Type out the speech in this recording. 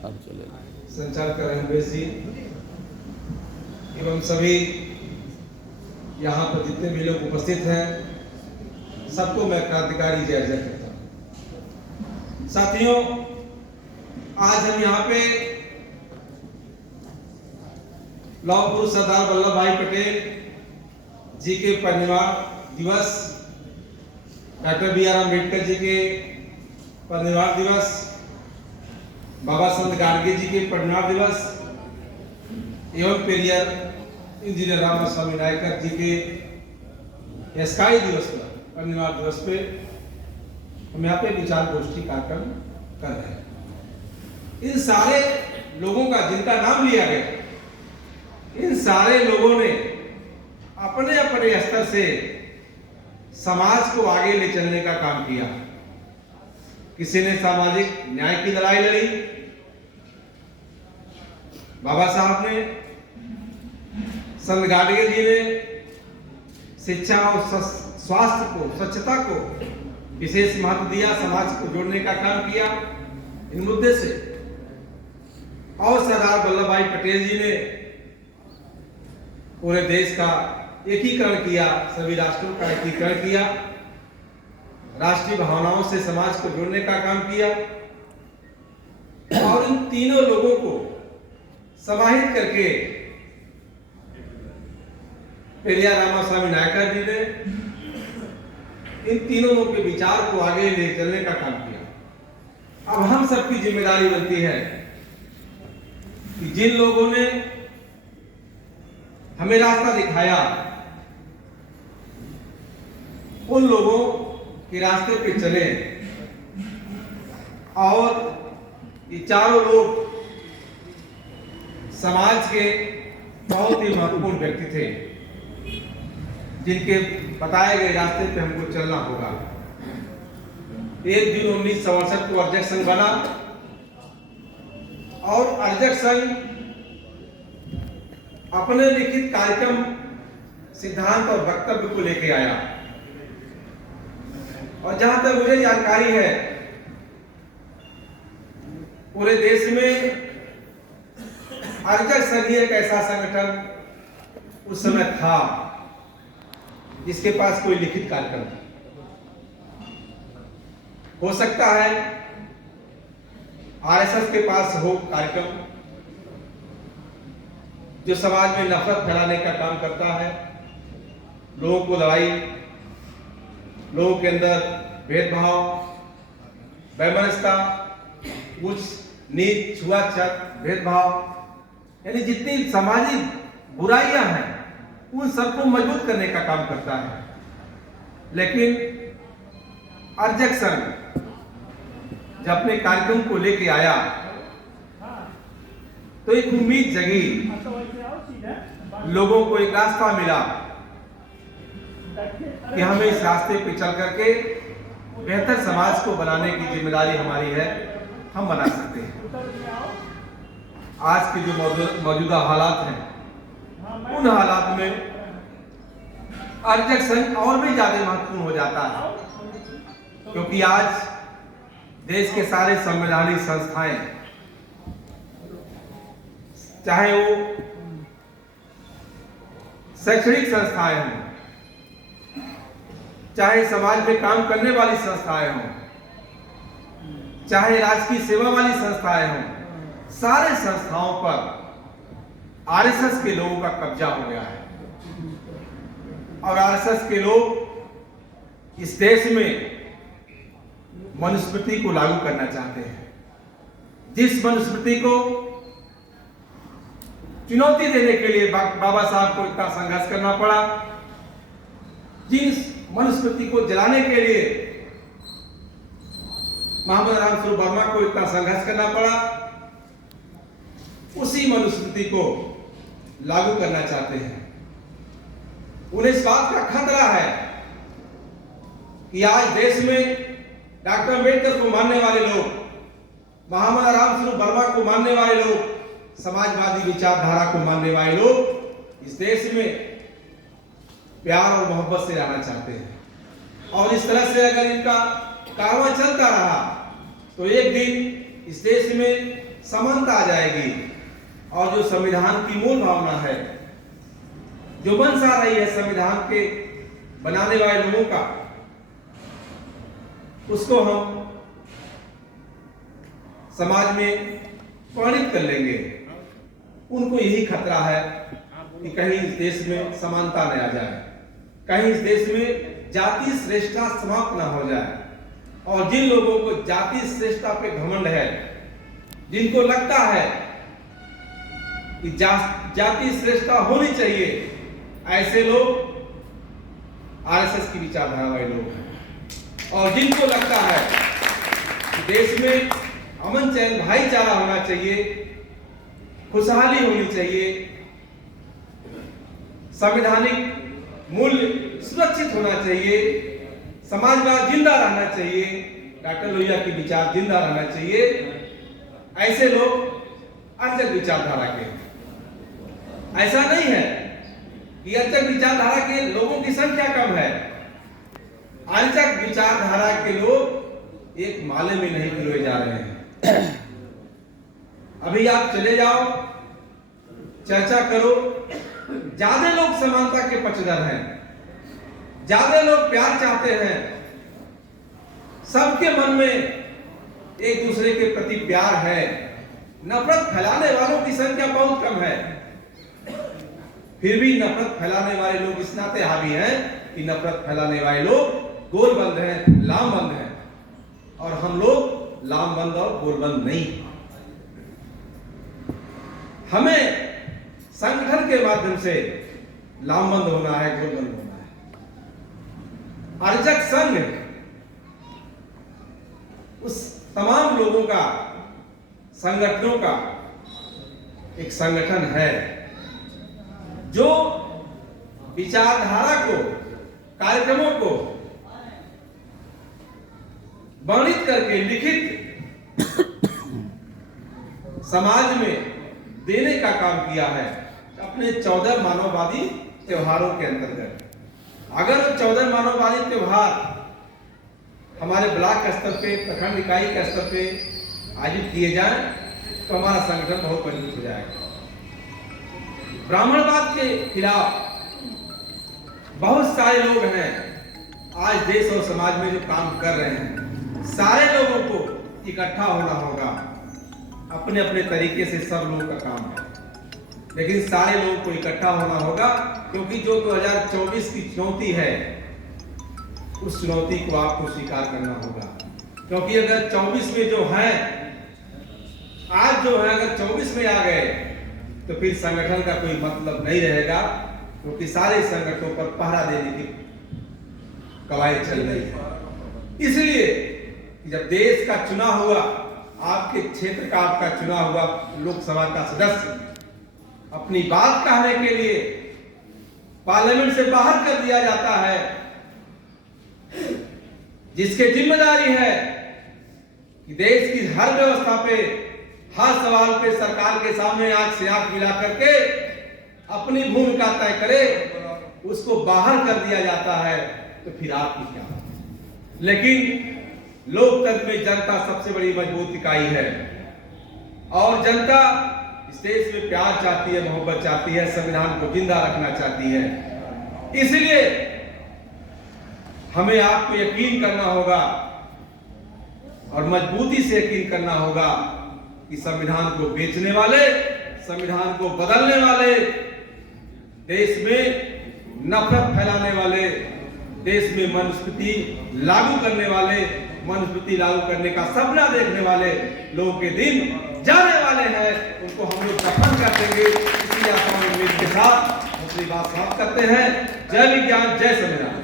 अब चलेगा। संचालक रमेश जी एवं सभी यहाँ पर जितने भी लोग उपस्थित हैं, सबको मैं क्रांतिकारी जय जय कहता हूँ। साथियों, आज हम यहाँ पे लौह पुरुष सरदार वल्लभ भाई पटेल जी के परिनिर्वाण दिवस, doctor B are Ambedkar ji के परिनिर्वाण दिवस, बाबा संत गाडगे जी के परिनिर्वाण दिवस एवं पेरियर इंजीनियर रामास्वामी नायकर जी के स्काई दिवस पर, परिनिर्वाण दिवस पे हम यहाँ पे विचार गोष्ठी कार्यक्रम कर रहे हैं। इन सारे लोगों का जिनका नाम लिया गया, इन सारे लोगों ने अपने अपने स्तर से समाज को आगे ले चलने का काम किया। किसी ने सामाजिक न्याय की लड़ाई लड़ी, बाबा साहब ने, संत गाडगे जी ने शिक्षा और स्वास्थ्य को, स्वच्छता को विशेष महत्व दिया, समाज को जोड़ने का काम किया इन मुद्दे से। और सरदार वल्लभ भाई पटेल जी ने पूरे देश का एकीकरण किया, सभी राष्ट्रों का एकीकरण किया, राष्ट्रीय भावनाओं से समाज को जोड़ने का काम किया। और इन तीनों लोगों को समाहित करके पेरियार रामास्वामी नायकर जी ने इन तीनों लोगों के विचार को आगे ले चलने का काम किया। अब हम सबकी जिम्मेदारी बनती है कि जिन लोगों ने हमें रास्ता दिखाया, उन लोगों के रास्ते पे चले। और ये चारों लोग समाज के बहुत ही महत्वपूर्ण व्यक्ति थे, जिनके बताए गए रास्ते पे हमको चलना होगा। एक जून 1967 को अर्जक संघ बना और अर्जक संघ अपने लिखित कार्यक्रम, सिद्धांत और वक्तव्य को लेके आया। और जहां तक मुझे जानकारी है, पूरे देश में अर्जक संघ एक ऐसा संगठन उस समय था जिसके पास कोई लिखित कार्यक्रम था। हो सकता है आरएसएस के पास हो कार्यक्रम जो समाज में नफरत फैलाने का काम करता है, लोगों को लड़ाई, लोगों के अंदर भेदभाव, वैमनस्यता, उच्च नीच, छुआछूत, भेदभाव, यानी जितनी सामाजिक बुराइयां हैं उन सबको मजबूत करने का काम करता है। लेकिन अर्जक संघ जब अपने कार्यक्रम को लेके आया तो एक उम्मीद जगी, लोगों को एक रास्ता मिला कि हमें इस रास्ते पे चल करके बेहतर समाज को बनाने की जिम्मेदारी हमारी है, हम बना सकते हैं। आज के जो मौजूदा हालात हैं, उन हालात में अर्जक संघ और भी ज्यादा महत्वपूर्ण हो जाता है, क्योंकि आज देश के सारे संवैधानिक संस्थाएं, चाहे वो शैक्षणिक संस्थाएं हों, चाहे समाज में काम करने वाली संस्थाएं हों, चाहे राजकीय सेवा वाली संस्थाएं हों, सारे संस्थाओं पर आरएसएस के लोगों का कब्जा हो गया है। और आरएसएस के लोग इस देश में मनुस्मृति को लागू करना चाहते हैं, जिस मनुस्मृति को चुनौती देने के लिए बाबा साहब को इतना संघर्ष करना पड़ा, जिस मनुस्मृति को जलाने के लिए मोहम्मद राम स्वरूप वर्मा को इतना संघर्ष करना पड़ा, उसी मनुस्मृति को लागू करना चाहते हैं। उन्हें इस बात का खतरा है कि आज देश में डॉक्टर अम्बेडकर को मानने वाले लोग, मोहम्मद राम स्वरूप वर्मा को मानने वाले लोग, समाजवादी विचारधारा को मानने वाले लोग इस देश में प्यार और मोहब्बत से रहना चाहते हैं। और इस तरह से अगर इनका कारवां चलता रहा तो एक दिन इस देश में समानता आ जाएगी और जो संविधान की मूल भावना है, जो मंशा रही है संविधान के बनाने वाले लोगों का, उसको हम समाज में परिणित कर लेंगे। उनको यही खतरा है कि कहीं इस देश में समानता न आ जाए, कहीं इस देश में जाति श्रेष्ठता समाप्त न हो जाए। और जिन लोगों को जाति श्रेष्ठता पे घमंड है, जिनको लगता है कि जाति श्रेष्ठता होनी चाहिए, ऐसे लोग आरएसएस की विचारधारा वाले लोग हैं। और जिनको लगता है कि देश में अमन चैन भाईचारा होना चाहिए, खुशहाली होनी चाहिए, संवैधानिक मूल्य सुरक्षित होना चाहिए, समाजवाद जिंदा रहना चाहिए, डॉक्टर लोहिया की विचार जिंदा रहना चाहिए, ऐसे लोग अरचक विचारधारा के। ऐसा नहीं है कि अरचक विचारधारा के लोगों की संख्या कम है। अरचक विचारधारा के लोग एक माले में नहीं पिरोए जा रहे हैं। अभी आप चले जाओ, चर्चा करो, ज्यादा लोग समानता के पक्षधर हैं, ज्यादा लोग प्यार चाहते हैं, सबके मन में एक दूसरे के प्रति प्यार है। नफरत फैलाने वालों की संख्या बहुत कम है। फिर भी नफरत फैलाने वाले लोग इस नाते हावी हैं कि नफरत फैलाने वाले लोग गोलबंद हैं, लामबंद हैं, और हम लोग लामबंद और गोलबंद नहीं। हमें संगठन के माध्यम से लामबंद होना है, गोलबंद होना है। अरचक संघ उस तमाम लोगों का, संगठनों का एक संगठन है जो विचारधारा को, कार्यक्रमों को वर्णित करके लिखित समाज में देने का काम किया है अपने 14 मानववादी त्योहारों के अंतर्गत। अगर 14 मानववादी त्योहार हमारे ब्लॉक स्तर पे, प्रखंड इकाई के स्तर पे आयोजित किए जाएं तो हमारा संगठन बहुत मजबूत हो जाएगा। ब्राह्मणवाद के खिलाफ बहुत सारे लोग हैं आज देश और समाज में जो काम कर रहे हैं। सारे लोगों को इकट्ठा होना होगा, अपने अपने तरीके से सब लोगों का काम है, लेकिन सारे लोगों को इकट्ठा होना होगा, क्योंकि जो 2024 की चुनौती है उस चुनौती को आपको स्वीकार करना होगा। क्योंकि अगर 24 में जो है, आज जो है, अगर 24 में आ गए तो फिर संगठन का कोई मतलब नहीं रहेगा, क्योंकि सारे संगठनों पर पहरा देने की कवायद चल रही है। इसलिए जब देश का चुनाव हुआ, आपके क्षेत्र का आपका चुनाव हुआ लोकसभा का सदस्य, अपनी बात कहने के लिए पार्लियामेंट से बाहर कर दिया जाता है, जिसकी जिम्मेदारी है कि देश की हर व्यवस्था पे, हर सवाल पे सरकार के सामने आंख से आंख मिला करके अपनी भूमिका तय करे, उसको बाहर कर दिया जाता है, तो फिर आपकी क्या? लेकिन लोकतंत्र में जनता सबसे बड़ी मजबूत इकाई है और जनता इस देश में प्यार चाहती है, मोहब्बत चाहती है, संविधान को जिंदा रखना चाहती है। इसलिए हमें आपको यकीन करना होगा और मजबूती से यकीन करना होगा कि संविधान को बेचने वाले, संविधान को बदलने वाले, देश में नफरत फैलाने वाले, देश में मनुस्मृति लागू करने वाले, मनुस्मृति लागू करने का सपना देखने वाले लोगों के दिन जाने वाले हैं। उनको हम लोग दफन कर देंगे। इसी आशा और उम्मीद के साथ अपनी बात समाप्त करते हैं। जय विज्ञान, जय संविधान।